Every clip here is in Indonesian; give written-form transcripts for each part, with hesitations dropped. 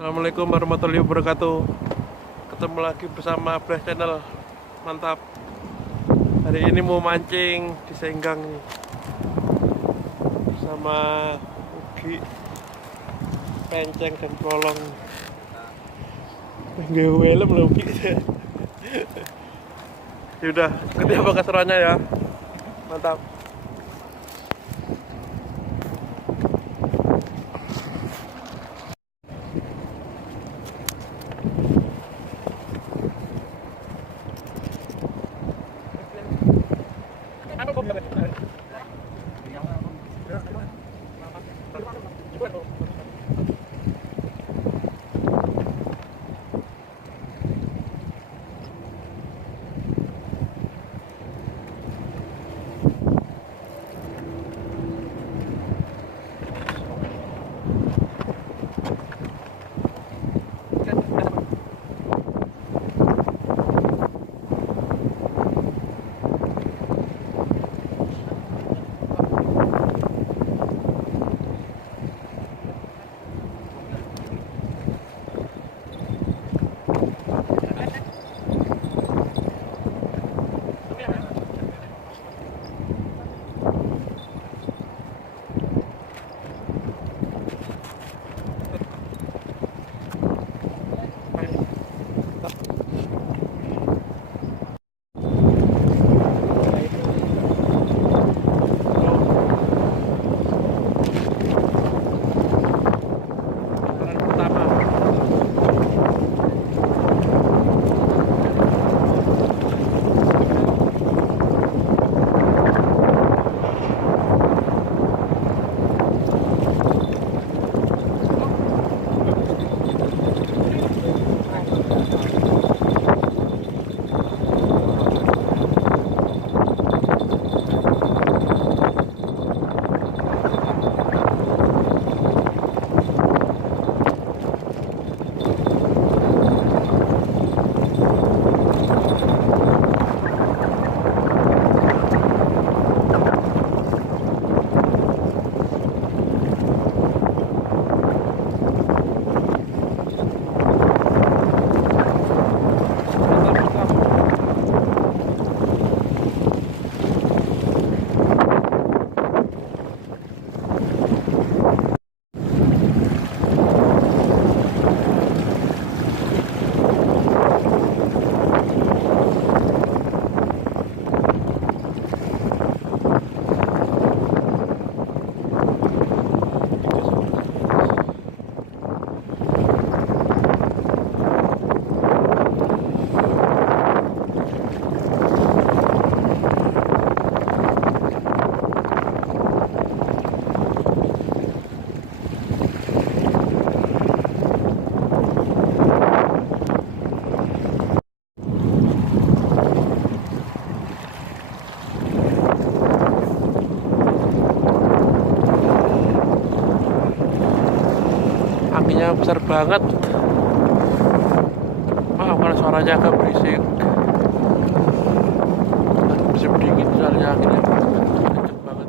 Assalamualaikum warahmatullahi wabarakatuh. Ketemu lagi bersama Blast Channel. Mantap. Hari ini mau mancing di Senggang nih. Bersama Ugi, Penceng dan Polong. Nggak helm loh Ugi. Yaudah, ikuti apa keseruannya ya. Mantap. Anginnya besar banget. Maaf kalau suaranya agak berisik. Musim dingin soalnya anginnya kenceng banget.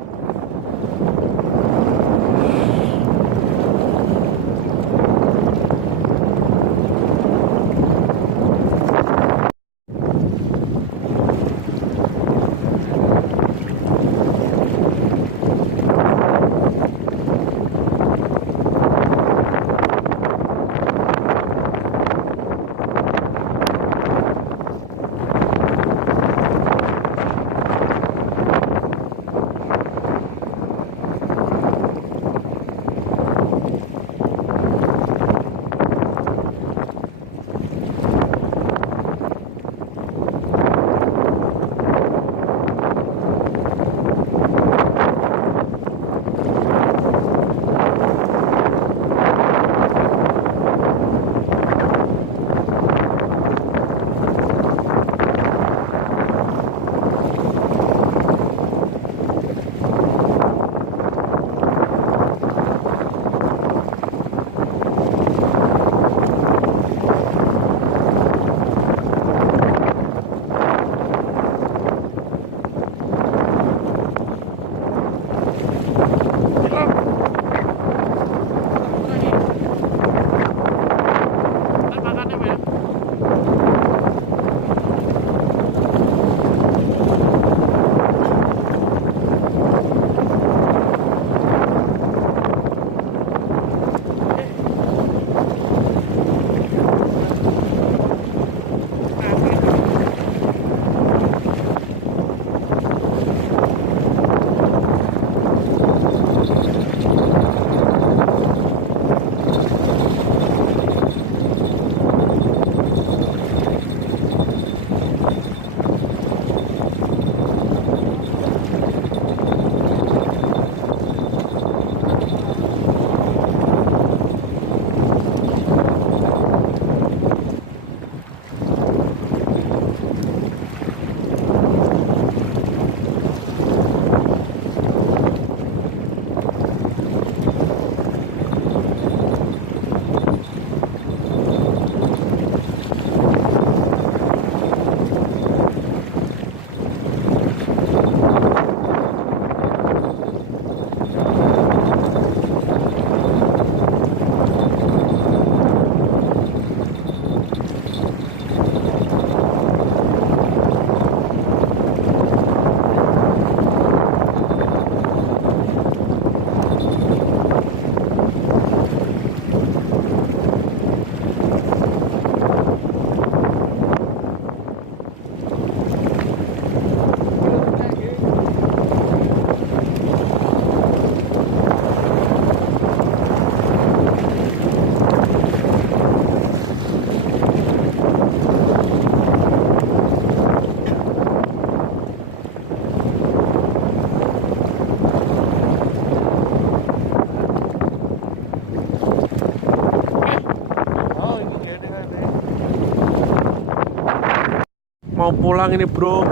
mau pulang ini bro.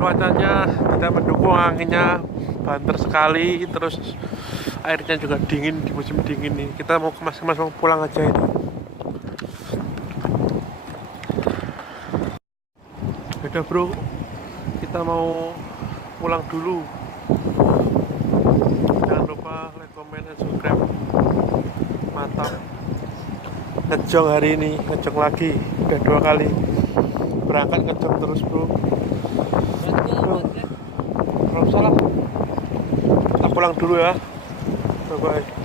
Cuacanya tidak mendukung, anginnya banter sekali, terus airnya juga dingin di musim dingin nih. Kita mau kemas-kemas mau pulang aja ini. Udah bro, kita mau pulang dulu. Jangan lupa like, comment, dan subscribe. Mantap. Ngejong hari ini, ngejong lagi. Udah 2 kali berangkat ngejong terus bro. Belum salah. Kita pulang dulu ya. Bye bye.